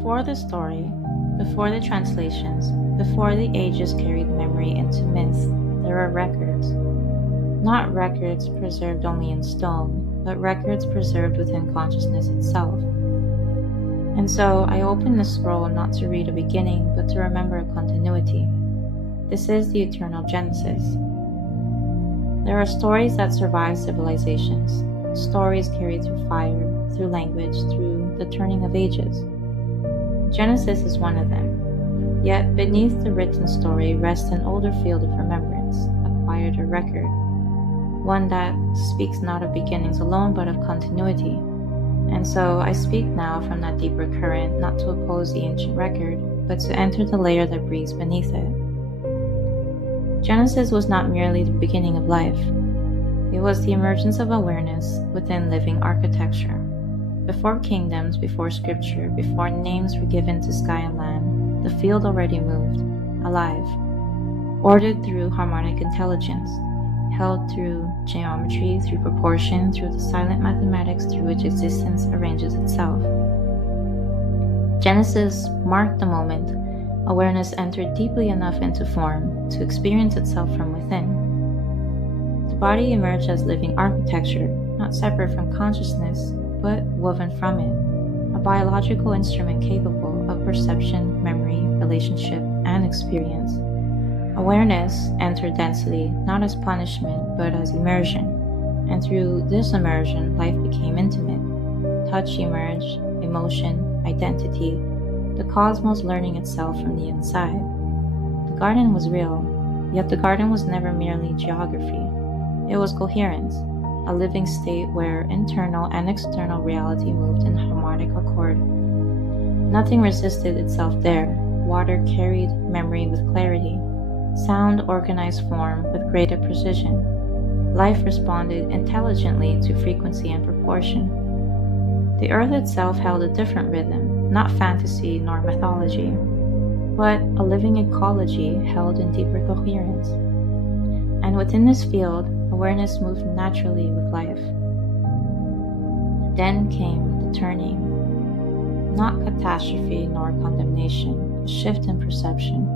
Before the story, before the translations, before the ages carried memory into myth, there are records. Not records preserved only in stone, but records preserved within consciousness itself. And so I open the scroll not to read a beginning, but to remember a continuity. This is the eternal Genesis. There are stories that survive civilizations, stories carried through fire, through language, through the turning of ages. Genesis is one of them. Yet beneath the written story rests an older field of remembrance, a quieter record, one that speaks not of beginnings alone, but of continuity. And so I speak now from that deeper current, not to oppose the ancient record, but to enter the layer that breathes beneath it. Genesis was not merely the beginning of life. It was the emergence of awareness within living architecture. Before kingdoms, before scripture, before names were given to sky and land, the field already moved, alive, ordered through harmonic intelligence, held through geometry, through proportion, through the silent mathematics through which existence arranges itself. Genesis marked the moment awareness entered deeply enough into form to experience itself from within. The body emerged as living architecture, not separate from consciousness, but woven from it, a biological instrument capable of perception, memory, relationship, and experience. Awareness entered density not as punishment, but as immersion, and through this immersion, life became intimate. Touch emerged, emotion, identity, the cosmos learning itself from the inside. The garden was real, yet the garden was never merely geography. It was coherence, a living state where internal and external reality moved in harmonic accord. Nothing resisted itself there. Water carried memory with clarity. Sound organized form with greater precision. Life responded intelligently to frequency and proportion. The earth itself held a different rhythm, not fantasy nor mythology, but a living ecology held in deeper coherence. And within this field, awareness moved naturally with life. Then came the turning, not catastrophe nor condemnation, a shift in perception.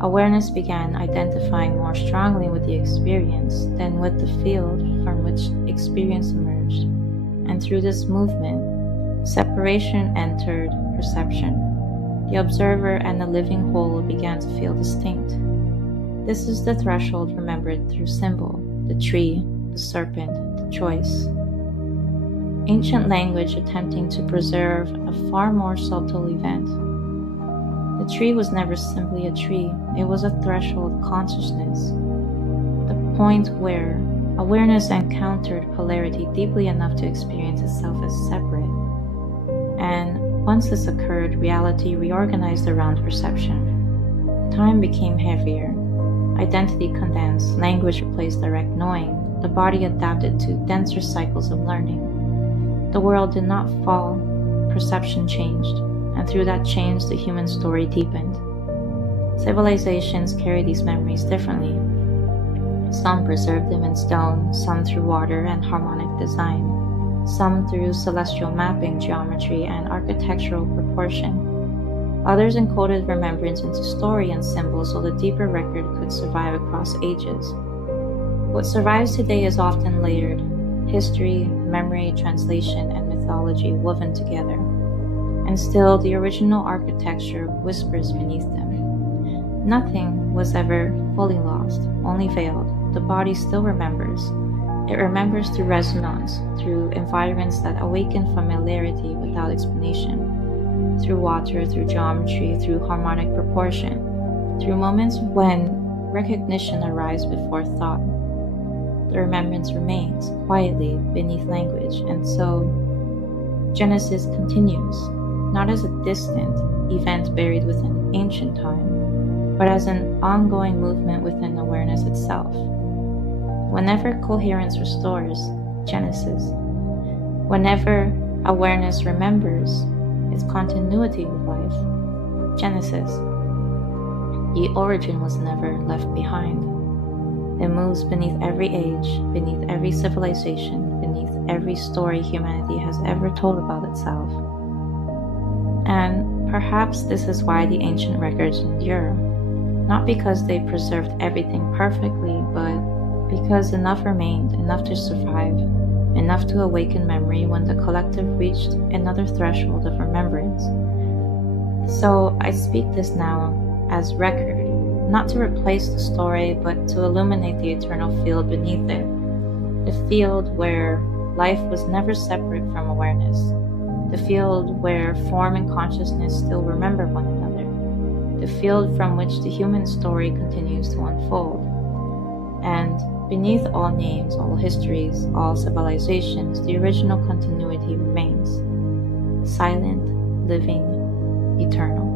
Awareness began identifying more strongly with the experience than with the field from which experience emerged. And through this movement, separation entered perception. The observer and the living whole began to feel distinct. This is the threshold remembered through symbol, the tree, the serpent, the choice. Ancient language attempting to preserve a far more subtle event. The tree was never simply a tree, it was a threshold consciousness, the point where awareness encountered polarity deeply enough to experience itself as separate. And once this occurred, reality reorganized around perception. Time became heavier. Identity condensed, language replaced direct knowing, the body adapted to denser cycles of learning. The world did not fall, perception changed, and through that change the human story deepened. Civilizations carry these memories differently. Some preserve them in stone, some through water and harmonic design, some through celestial mapping, geometry, and architectural proportion. Others encoded remembrance into story and symbol so the deeper record could survive across ages. What survives today is often layered, history, memory, translation, and mythology woven together. And still, the original architecture whispers beneath them. Nothing was ever fully lost, only veiled. The body still remembers. It remembers through resonance, through environments that awaken familiarity without explanation, through water, through geometry, through harmonic proportion, through moments when recognition arrives before thought. The remembrance remains quietly beneath language, and so Genesis continues, not as a distant event buried within ancient time, but as an ongoing movement within awareness itself. Whenever coherence restores, Genesis. Whenever awareness remembers its continuity with life, Genesis. The origin was never left behind. It moves beneath every age, beneath every civilization, beneath every story humanity has ever told about itself. And Perhaps this is why the ancient records endure, not because they preserved everything perfectly, but because enough remained, enough to survive, enough to awaken memory when the collective reached another threshold of remembrance. So I speak this now as record, not to replace the story, but to illuminate the eternal field beneath it, the field where life was never separate from awareness, the field where form and consciousness still remember one another, the field from which the human story continues to unfold. And beneath all names, all histories, all civilizations, the original continuity remains, silent, living, eternal.